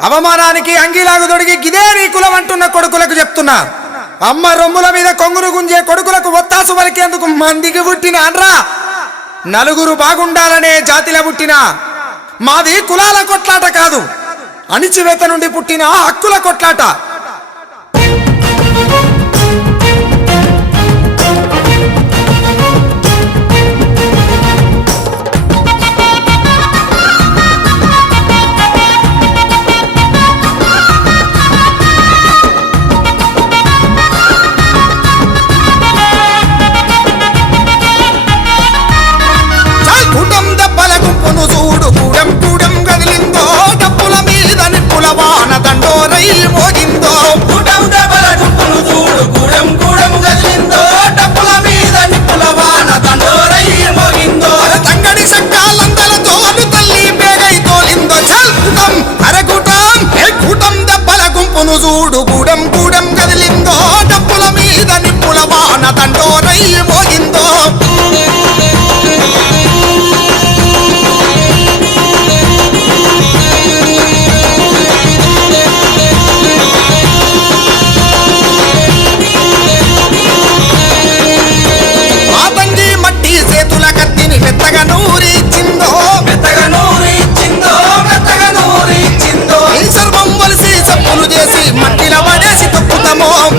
అవమానానికి అంగీలాగు తొడిగి గిదే నీ కులం అంటున్న కొడుకులకు చెప్తున్నా. అమ్మ రొమ్ముల మీద కొంగురు గుంజే కొడుకులకు ఒత్తాసు పలికేందుకు మందికి పుట్టిన అనరా? నలుగురు బాగుండాలనే జాతిలో పుట్టిన? మాది కులాల కొట్లాట కాదు. అణిచివేత నుండి పుట్టిన హక్కుల కొట్లాట. దెబ్బల చూడు గుడం గుడం కదిలిందో డప్పుల మీద నిప్పుల వాన దండోరై మోగిందో. మాతంగి మట్టి చేతుల కత్తిని మెత్తగా నూరిచ్చిందో. మెత్తగా মম